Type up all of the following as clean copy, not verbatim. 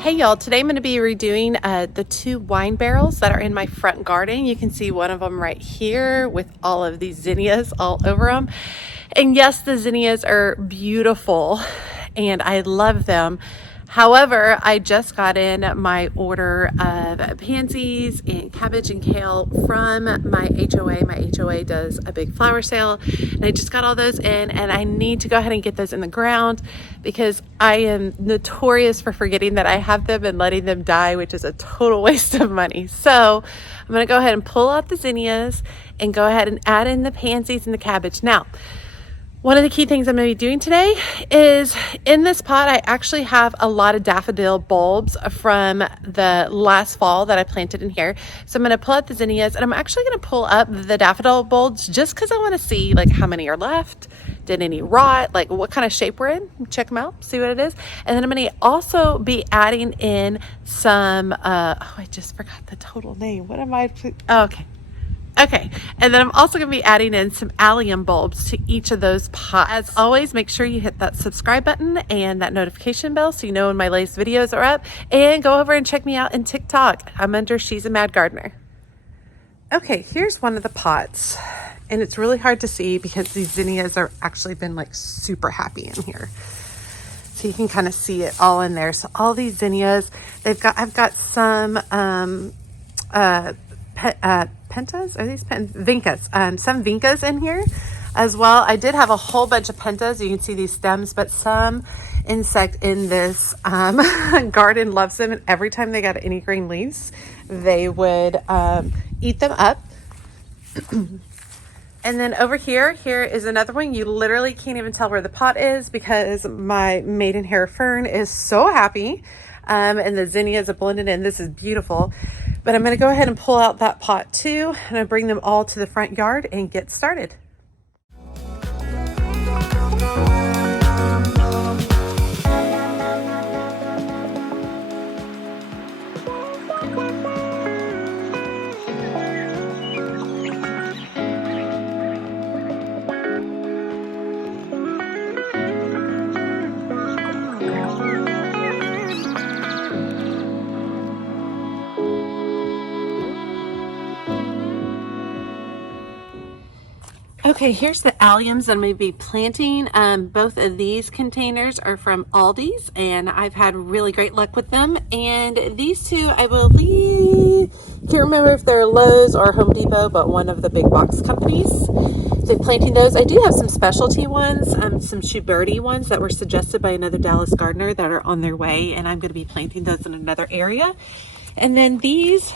Hey y'all, today I'm going to be redoing the two wine barrels that are in my front garden. You can see one of them right here with all of these zinnias all over them. And yes, the zinnias are beautiful and I love them. However, I just got in my order of pansies and cabbage and kale from my HOA. My HOA does a big flower sale and I just got all those in, and I need to go ahead and get those in the ground because I am notorious for forgetting that I have them and letting them die, which is a total waste of money. So I'm going to go ahead and pull out the zinnias and go ahead and add in the pansies and the cabbage. Now, one of the key things I'm going to be doing today is in this pot, I actually have a lot of daffodil bulbs from the last fall that I planted in here. So I'm going to pull out the zinnias and I'm actually going to pull up the daffodil bulbs just because I want to see like how many are left. Did any rot? Like what kind of shape we're in? Check them out, see what it is. And then I'm going to also be adding in some, I just forgot the total name. What am I? Oh, okay, and then I'm also going to be adding in some allium bulbs to each of those pots. As always, make sure you hit that subscribe button and that notification bell so you know when my latest videos are up. And go over and check me out in Tik Tok. I'm under She's a Mad Gardener. Okay, here's one of the pots. And it's really hard to see because these zinnias are actually been like super happy in here. So you can kind of see it all in there. So all these zinnias, I've got some pentas, are these vincas? Some vincas in here as well. I did have a whole bunch of pentas. You can see these stems, but some insect in this garden loves them, and every time they got any green leaves, they would eat them up. And then over here is another one. You literally can't even tell where the pot is because my maidenhair fern is so happy. And the zinnias are blended in. This is beautiful. But I'm going to go ahead and pull out that pot too, and I bring them all to the front yard and get started. Okay, here's the alliums that I'm going to be planting. Both of these containers are from Aldi's, and I've had really great luck with them. And these two, I believe, can't remember if they're Lowe's or Home Depot, but one of the big box companies. So planting those. I do have some specialty ones, some Schuberti ones that were suggested by another Dallas gardener that are on their way, and I'm going to be planting those in another area. And then this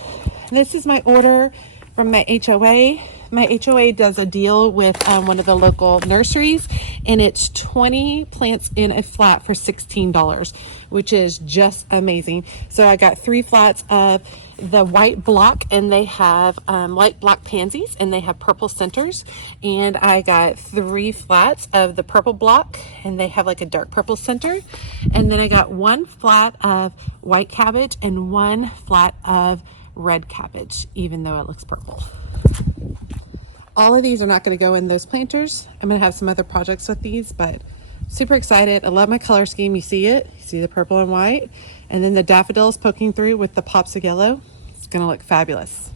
is my order from my HOA. My HOA does a deal with one of the local nurseries, and it's 20 plants in a flat for $16, which is just amazing. So I got 3 flats of the white block, and they have white block pansies, and they have purple centers. And I got 3 flats of the purple block, and they have like a dark purple center. And then I got 1 flat of white cabbage and 1 flat of red cabbage, even though it looks purple. All of these are not going to go in those planters. I'm going to have some other projects with these, but super excited. I love my color scheme. You see it? You see the purple and white? And then the daffodils poking through with the pops of yellow. It's going to look fabulous.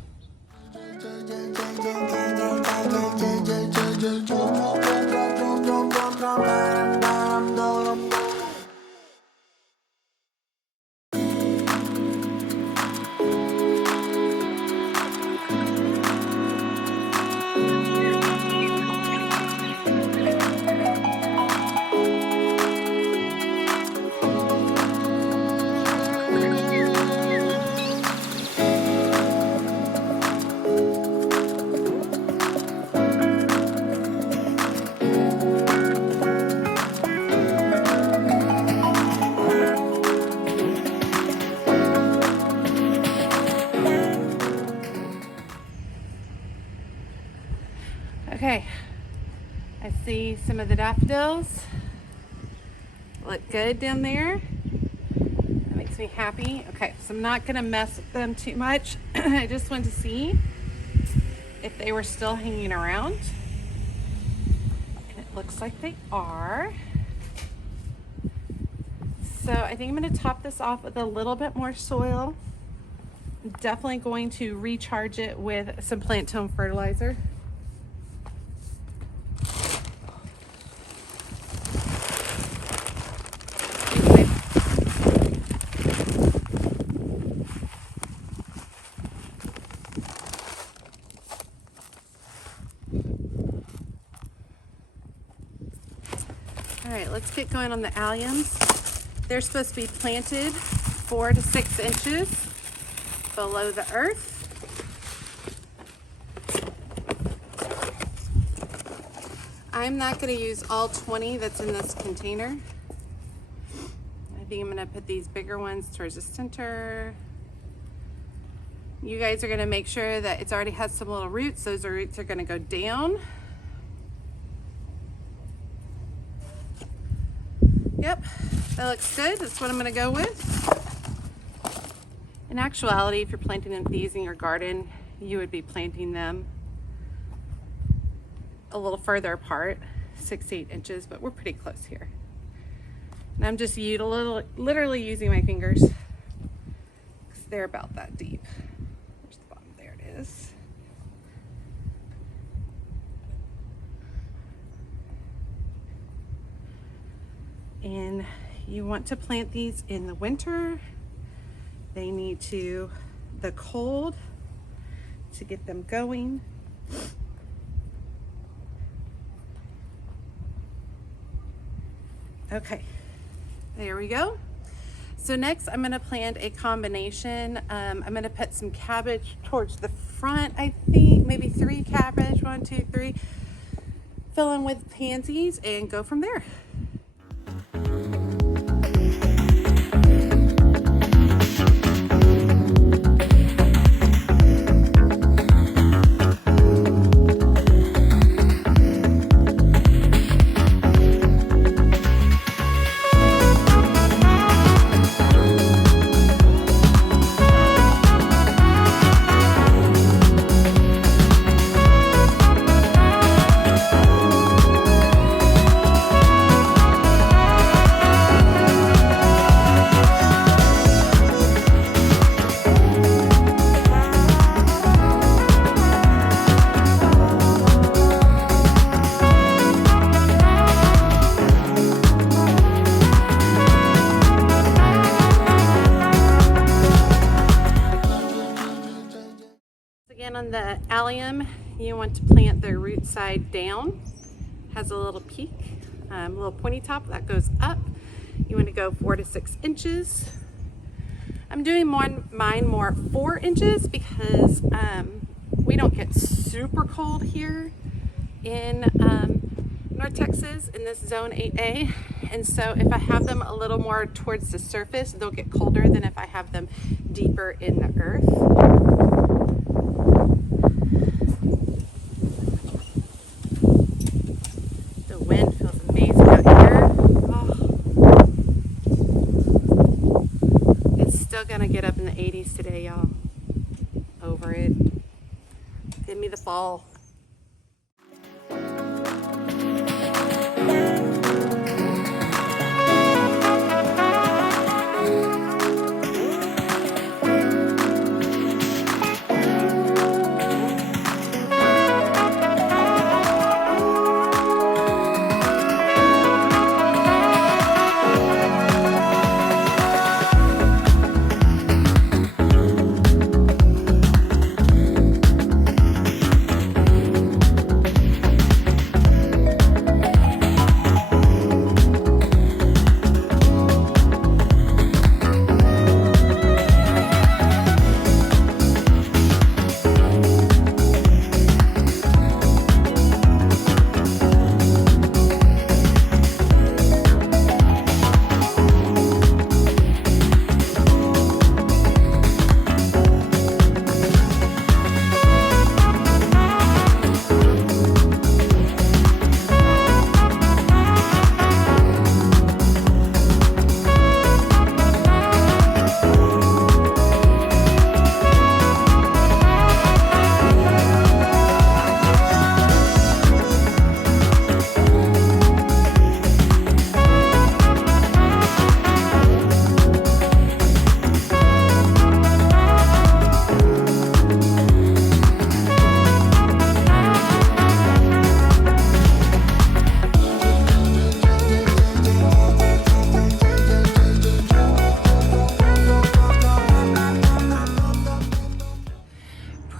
Okay, I see some of the daffodils look good down there. That makes me happy. Okay, so I'm not gonna mess with them too much. I just wanted to see if they were still hanging around. And it looks like they are. So I think I'm going to top this off with a little bit more soil. I'm definitely going to recharge it with some plant tone fertilizer. All right, let's get going on the alliums. They're supposed to be planted 4 to 6 inches below the earth. I'm not going to use all 20 that's in this container. I think I'm going to put these bigger ones towards the center. You guys are going to make sure that it's already has some little roots. Those roots are going to go down. Yep, that looks good. That's what I'm going to go with. In actuality, if you're planting these in your garden, you would be planting them a little further apart, 6 to 8 inches, but we're pretty close here. And I'm just literally using my fingers because they're about that deep. Where's the bottom? There it is. And you want to plant these in the winter. They need the cold to get them going. Okay, there we go. So next I'm gonna plant a combination. I'm gonna put some cabbage towards the front, I think, maybe 3 cabbage, 1, 2, 3. Fill in with pansies and go from there. On the allium, you want to plant the root side down. Has a little peak, a little pointy top that goes up. You want to go 4 to 6 inches. I'm doing mine more 4 inches because we don't get super cold here in North Texas in this zone 8A, and so if I have them a little more towards the surface, they'll get colder than if I have them deeper in the earth. Gonna get up in the 80s today, y'all. Over it. Give me the fall.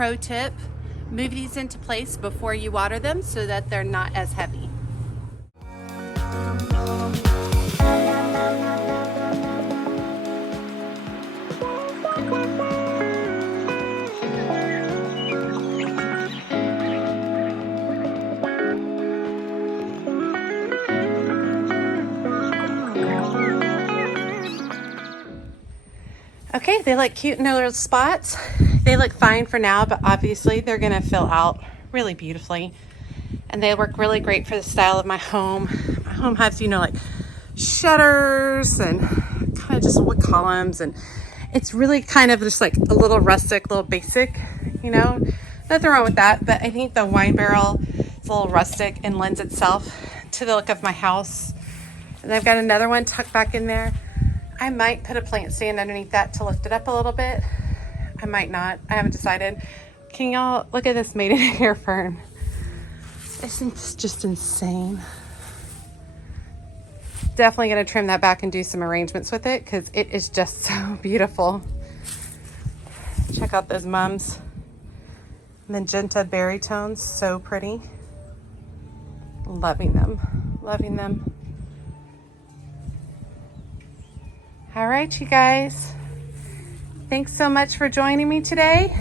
pro tip, move these into place before you water them so that they're not as heavy. Okay, they look cute in their little spots. They look fine for now, but obviously they're gonna fill out really beautifully. And they work really great for the style of my home. My home has, you know, like shutters and kind of just wood columns, and it's really kind of just like a little rustic, little basic, you know. Nothing wrong with that, but I think the wine barrel is a little rustic and lends itself to the look of my house. And I've got another one tucked back in there. I might put a plant stand underneath that to lift it up a little bit. I might not. I haven't decided. Can y'all look at this maiden hair fern? It's just insane. Definitely going to trim that back and do some arrangements with it because it is just so beautiful. Check out those mums. Magenta berry tones, so pretty. Loving them. Loving them. All right, you guys. Thanks so much for joining me today.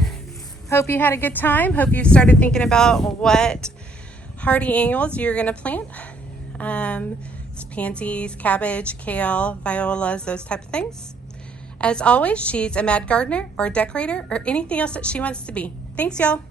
Hope you had a good time. Hope you started thinking about what hardy annuals you're gonna plant. It's pansies, cabbage, kale, violas, those type of things. As always, she's a mad gardener or a decorator or anything else that she wants to be. Thanks, y'all.